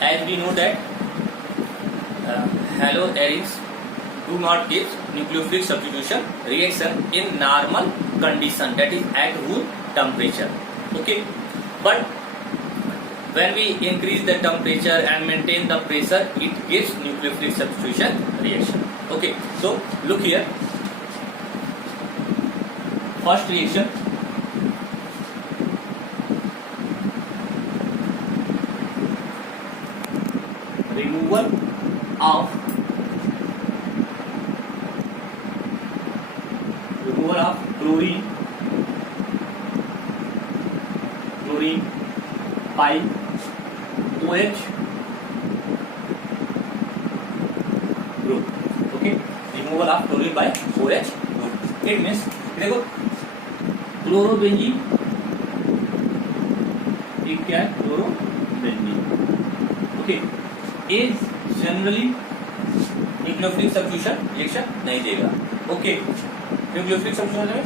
as we know that haloarenes do not give nucleophilic substitution reaction in normal condition, that is at room temperature. Okay, but when we increase the temperature and maintain the pressure, it gives nucleophilic substitution reaction. Okay, so look here. First reaction, removal of chlorine by OH group. Okay, removal of chlorine by OH group. It means देखो chlorobenzene, एक क्या है chlorobenzene. Okay, is generally nucleophilic substitution reaction नहीं देगा. Okay, nucleophilic substitution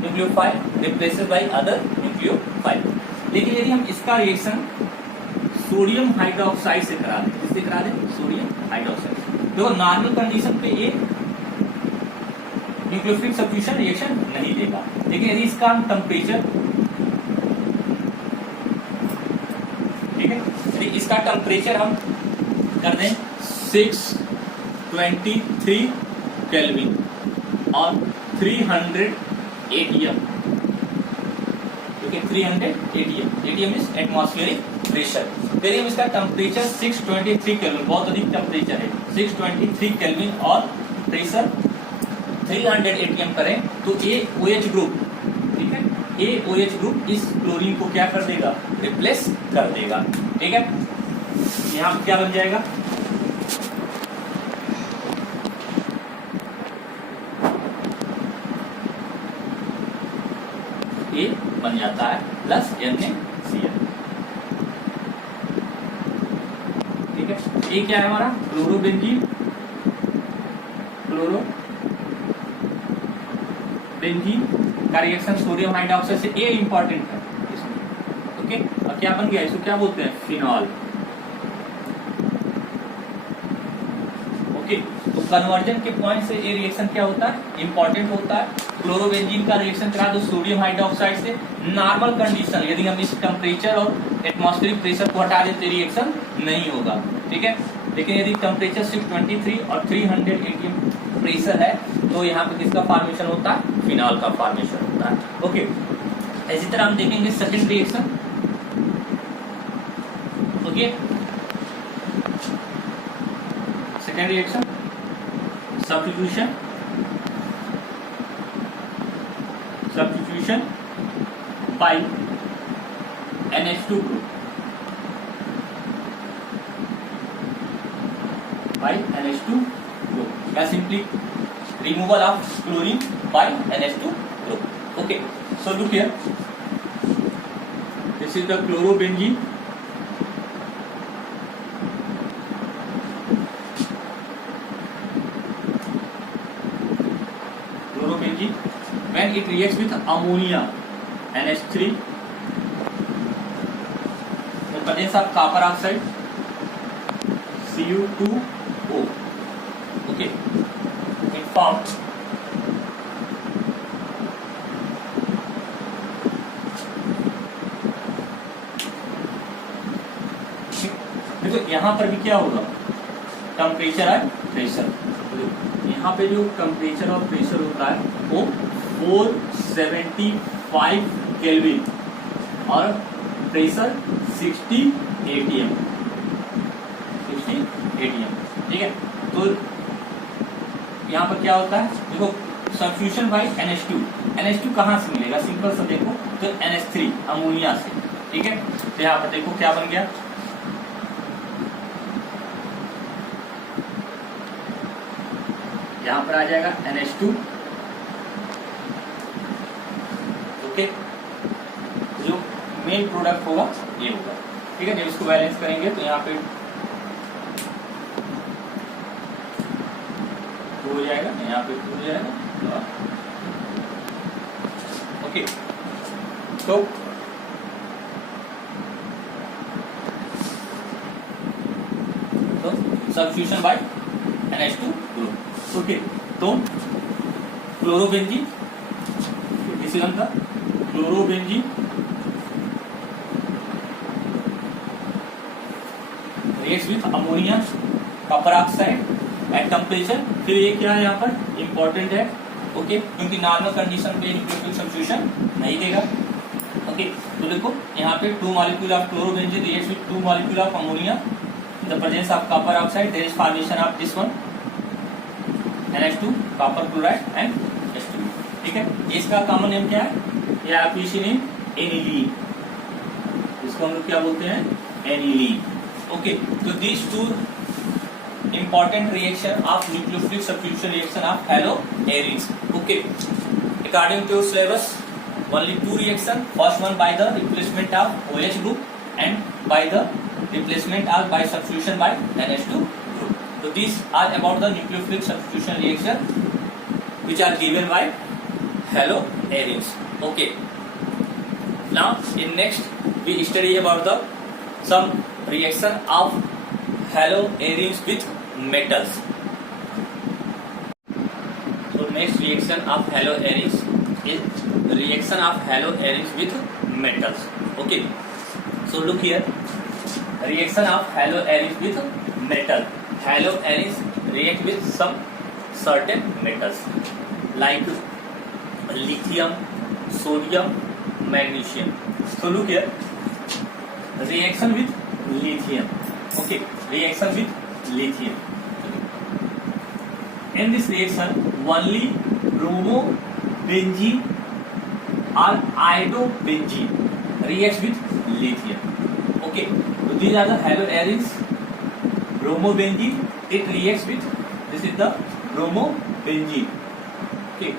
nucleophile replaces by other nucleophile. लेकिन यदि हम इसका रिएक्शन सोडियम हाइड्रोक्साइड से करा दें, किससे करा दें? Sodium hydroxide. देखो नॉर्मल कंडीशन पे ये न्यूक्लियोफिलिक सब्स्टिट्यूशन रिएक्शन नहीं देगा. लेकिन यदि इसका हम टेम्परेचर, ठीक है, यदि इसका टेम्परेचर हम कर दें 623 केल्विन और 300 एटीएम, ठीक है, 300 एटीएम इज एटमॉस्फेरिक प्रेशर. यदि हम इसका टेम्परेचर 623 केल्विन, बहुत अधिक टेम्परेचर है, 623 केल्विन और प्रेशर 300 एटीएम करें तो AOH ग्रुप, ठीक है, AOH ग्रुप इस क्लोरीन को क्या कर देगा? रिप्लेस कर देगा. ठीक है, यहां क्या बन जाएगा? A बन जाता है प्लस NaCl. ठीक है, ये क्या है हमारा? क्लोरोबेंजीन, बेंजीन का रिएक्शन सोडियम हाइड्रोक्साइड से. ए इंपॉर्टेंट है इसमें. ओके, और क्या बन गया? इसको क्या बोलते हैं? फिनॉल. ओके, तो कन्वर्जन के पॉइंट से ये रिएक्शन क्या होता है? इंपॉर्टेंट होता है. क्लोरोबेंजीन का रिएक्शन करा दो सोडियम हाइड्रोक्साइड से. नॉर्मल कंडीशन यदि हम इस टेम्परेचर और एटमॉस्फेरिक प्रेशर को हटा देते रिएक्शन नहीं होगा. ठीक है, लेकिन यदि टेम्परेचर 623 और 300 एटीएम प्रेशर है तो यहाँ पे किसका फॉर्मेशन होता है? फिनॉल का फॉर्मेशन होता है. ओके, इसी तरह हम देखेंगे second reaction. Okay, second reaction substitution by NH2 ग्रुप, by NH2 group, या simply removal of chlorine by NH2 group. Okay, so look here, this is the chlorobenzene. When it reacts with ammonia NH3, the presence of copper oxide Cu2O. Okay, it forms देखो यहाँ पर भी क्या होगा? Temperature है, pressure. यहाँ पे जो टेम्परेचर और प्रेशर होता है वो 475 केल्विन और प्रेशर 60 एटीएम. ठीक है, तो यहाँ पर क्या होता है? देखो सब्स्टिट्यूशन बाय NH2. NH2 कहाँ से मिलेगा? सिंपल सा देखो तो NH3 अमोनिया से. ठीक है, तो यहाँ पर देखो क्या बन गया? यहाँ पर आ जाएगा NH2. ओके, जो मेन प्रोडक्ट होगा ये होगा. ठीक है, जब इसको बैलेंस करेंगे तो यहाँ पे हो जाएगा, यहाँ पे हो जाएगा. ओके, तो substitution by NH2 group. Okay, तो chlorobenzene, this is the chlorobenzene reacts with ammonia copper oxide at temperature. फिर ये क्या है यहाँ पर इम्पोर्टेंट है, ओके, क्योंकि नॉर्मल कंडीशन पे न्यूक्लियोफिलिक सब्स्टिट्यूशन नहीं देगा. ओके, तो देखो यहाँ पे 2 molecule of chlorobenzene reacts with 2 molecule of ammonia in the presence of copper oxide. There is formation of this one NH2 copper chloride and H2. ठीक है, इसका कॉमन नेम क्या है, ये आप इसी नेम एनिलीन, इसको हम लोग क्या बोलते हैं, aniline. Okay, so these two important reaction of nucleophilic substitution reaction of haloarenes. Okay, according to syllabus, only 2 reaction. First one by the replacement of OH group and by the replacement of by substitution by NH2 group. So these are about the nucleophilic substitution reaction which are given by haloarenes. Okay. Now in next we study about the some reaction of haloarenes with metals. So next reaction of haloarenes is reaction of haloarenes with metals. Okay, so look here, reaction of haloarenes with metal. Haloarenes react with some certain metals like lithium, sodium, magnesium. So look here, reaction with lithium. Okay, reaction with lithium. In this reaction, only bromobenzene or iodobenzene reacts with lithium. Okay, so these are the haloarenes. Bromobenzene, it reacts with, this is the bromobenzene. Okay,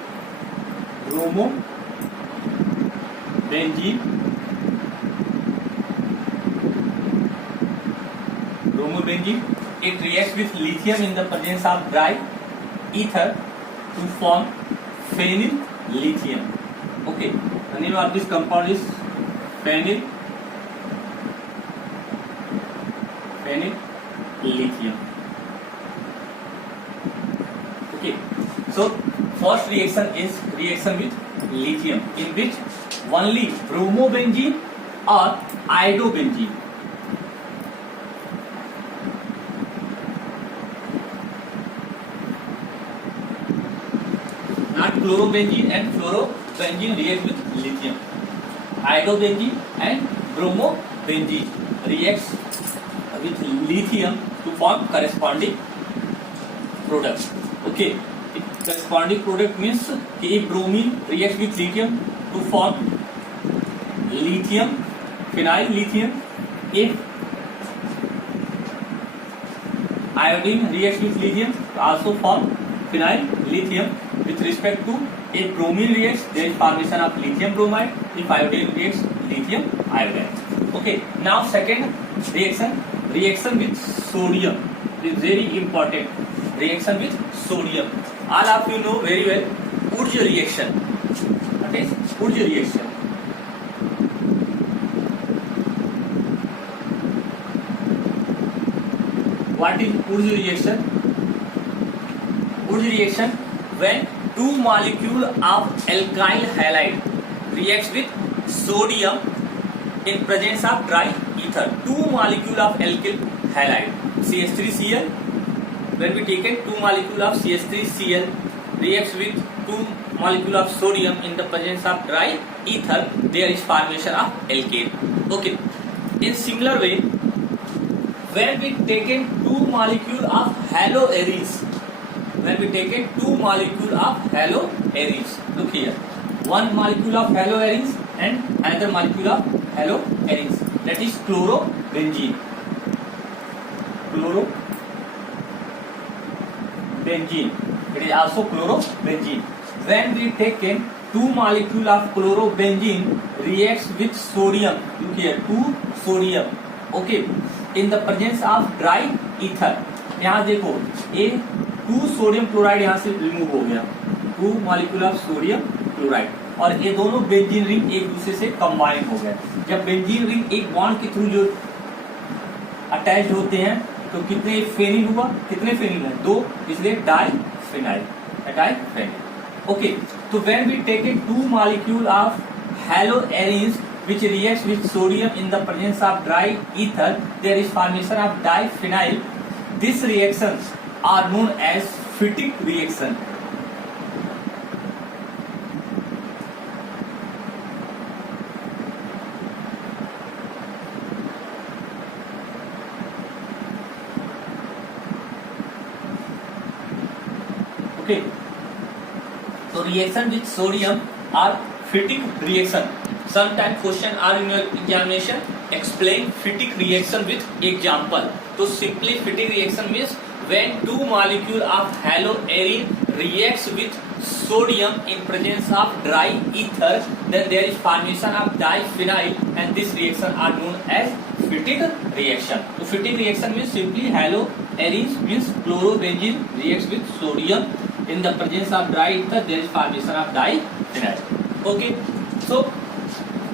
bromobenzene. Bromobenzene, it reacts with lithium in the presence of dry ether to form phenyl lithium. Okay, the name of this compound is phenyl lithium. Okay, so first reaction is reaction with lithium, in which only bromobenzene or iodobenzene, not chlorobenzene and fluorobenzene react with lithium. Iodobenzene and bromobenzene reacts with lithium to form corresponding product. Okay, corresponding product means कि bromine reacts with lithium to form lithium, phenyl lithium. If iodine reacts with lithium, also form phenyl lithium. With respect to a bromine reacts, there is formation of lithium bromide. If iodine reacts, lithium iodide. Okay, now second reaction, reaction with sodium is very important. Reaction with sodium, all of you know very well, Urge reaction. What is Urge reaction? What is Urge reaction? Urge reaction, when two molecule of alkyl halide reacts with sodium in presence of dry ether. Two molecule of alkyl halide, CH3Cl. When we taken 2 molecule of CH3Cl reacts with 2 molecule of sodium in the presence of dry ether, there is formation of alkane. Okay. In similar way, when we taken 2 molecule of haloarenes, when we taken 2 molecule of haloarenes, look here, 1 molecule of haloarenes and another molecule of haloarenes, that is chlorobenzene. Chlorobenzene, it is also chlorobenzene. When we taken 2 molecule of chlorobenzene reacts with sodium, look here, 2 sodium, okay, in the presence of dry ether. यहाँ देखो, ये 2 sodium chloride यहाँ से remove हो गया, 2 molecule of sodium chloride, और ये दोनों बेंजीन रिंग एक दूसरे से कंबाइन हो गए. जब बेंजीन रिंग एक बॉन्ड के थ्रू जो अटैच होते हैं तो कितने फेनिल हुआ, कितने फेनिल है 2, इसलिए डाइफिनाइल, डाइफिनाइल। ओके, तो when we take a 2 molecule of haloarenes which reacts with sodium in the presence of dry ether, there is formation of diphenyl. These reactions are known as Fittig reaction. Okay, so reaction with sodium are Fittig reaction. Sometimes question are in your examination, explain Fittig reaction with example. So simply Fittig reaction means when 2 molecule of haloarene reacts with sodium in presence of dry ether, then there is formation of diphenyl, and this reaction are known as Fittig reaction. So Fittig reaction means simply haloarenes means chlorobenzene reacts with sodium in the presence of dry ether, there is formation of diphenyl. Okay, so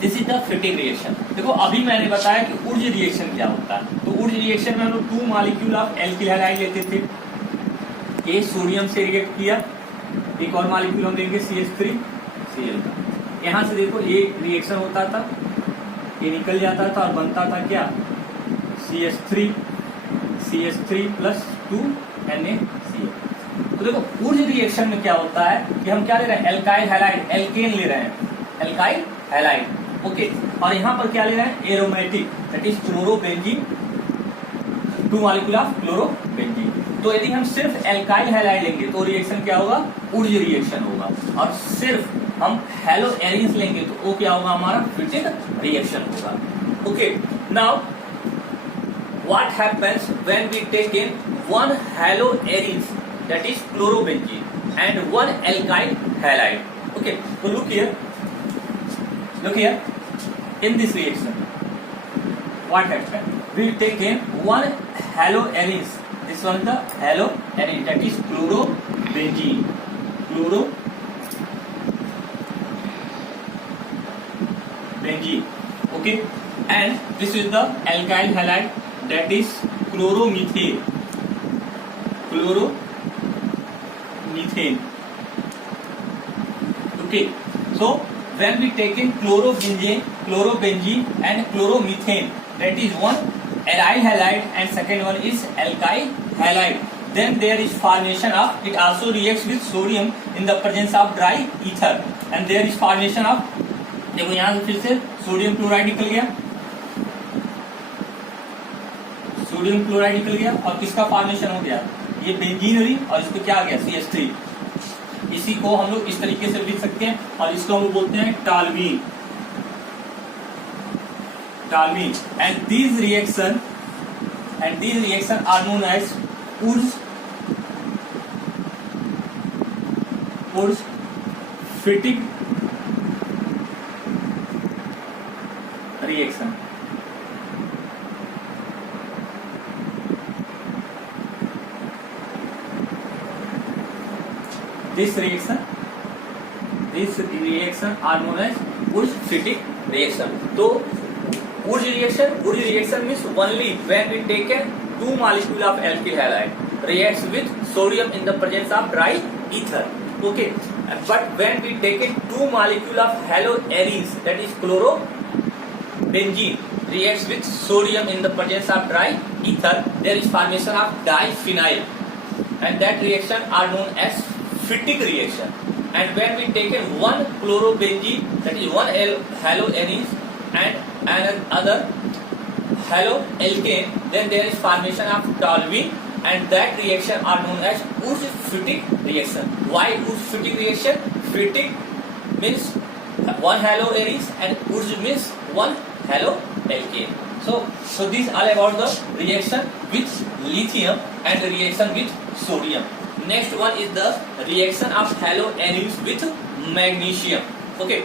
this is the Fittig reaction. देखो अभी मैंने बताया कि Wurtz reaction क्या होता है। तो Wurtz reaction में हम लोग 2 मॉलिक्यूल ऑफ एल्किल हैलाइड लेते थे, ये सोडियम से रिएक्ट किया, एक और मॉलिक्यूल हम लेंगे CH3Cl का। यहाँ से देखो ये रिएक्शन होता था, ये निकल जाता था और बनता था क्या CH3 प्लस 2 NaCl। तो देखो ऊर्ज रिएक्शन में क्या होता है कि हम क्या ले रहे हैं, एल्काइल हैलाइड, एल्केन ले रहे हैं, एल्काइल हैलाइड। ओके, और यहाँ पर क्या ले रहे हैं, aromatic, that is chlorobenzene, 2 molecule of chlorobenzene. तो यदि हम सिर्फ एल्काइल हैलाइड लेंगे तो रिएक्शन क्या होगा, ऊर्ज रिएक्शन होगा, और सिर्फ हम हैलोएरीन्स लेंगे तो वो क्या होगा, हमारा Fittig रिएक्शन होगा। Okay, now what happens when we take in 1 haloarenes, that is chlorobenzene, and 1 alkyl halide. Okay, so look here, in this reaction what happened, we take in 1 haloarenes, this one the haloarene, that is chlorobenzene, okay, and this is the alkyl halide, that is chloromethane, okay, so when we take in chlorobenzene and chloromethane, that is one aryl halide and second one is alkyl halide, then there is formation of, it also reacts with sodium in the presence of dry ether, and there is formation of, देखो यहाँ से फिर से sodium chloride निकल गया, sodium chloride निकल गया, और किसका फॉर्मेशन हो गया, ये बेंजीन रिंग, और इसको क्या आ गया CH3। इसी को हम लोग इस तरीके से लिख सकते हैं, और इसको हम लोग बोलते हैं toluene, and these reaction are known as Wurtz Fittig reaction. This reaction are known as Fittig reaction. तो Wurtz reaction means only when we take 2 molecule of alkyl halide reacts with sodium in the presence of dry ether. Okay, but when we take 2 molecule of haloarenes, that is chlorobenzene, reacts with sodium in the presence of dry ether, there is formation of diphenyl, and that reaction are known as Fittig reaction. And when we take 1 chlorobenzene, that is 1 haloarenes and another haloalkane, then there is formation of toluene, and that reaction are known as Fittig reaction. Why Fittig reaction? Fittig means 1 haloarenes and Urj means 1 haloalkane. So these are about the reaction with lithium and the reaction with sodium. Next one is the reaction of haloarenes with magnesium. Okay.